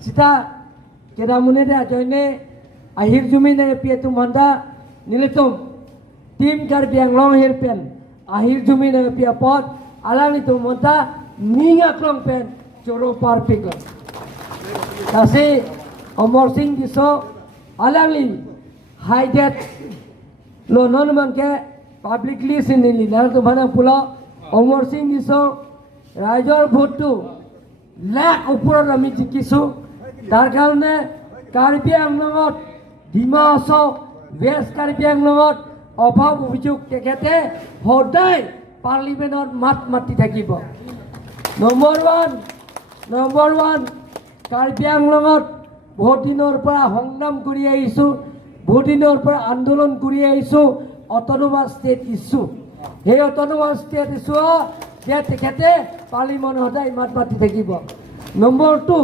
sita kira munede ajoine ahir jumine pietu manda nilitum tim Karbi Anglong hirpen ahir jumine pia pot alani tu manda ninga klong pen choro par pikla tasi Omor Singh diso alani haidet lo non manke publicly sinili nar tu bana pula Omor Singh diso rajor votu lakh ওপৰত আমি জিকিছোঁ তাৰ কাৰণে Karbi আংলঙত Dima Hasao west Karbi আংলঙত অভাৱ অভিযোগ তেখেতে সদায় পাৰ্লিমেণ্টত মাত মাতি থাকিব নম্বৰ ওৱান কাৰ্বি আংলঙত বহুত দিনৰ পৰা সংগ্ৰাম কৰি আহিছোঁ বহুত দিনৰ পৰা আন্দোলন কৰি আহিছোঁ অট'নমাছ ষ্টেট ইছ্যু সেই অট'নমাছ ষ্টেট ইছ্যু যে তেখেতে পাৰ্লিমেণ্ট সদায় মাত মাতি থাকিব নম্বৰ 2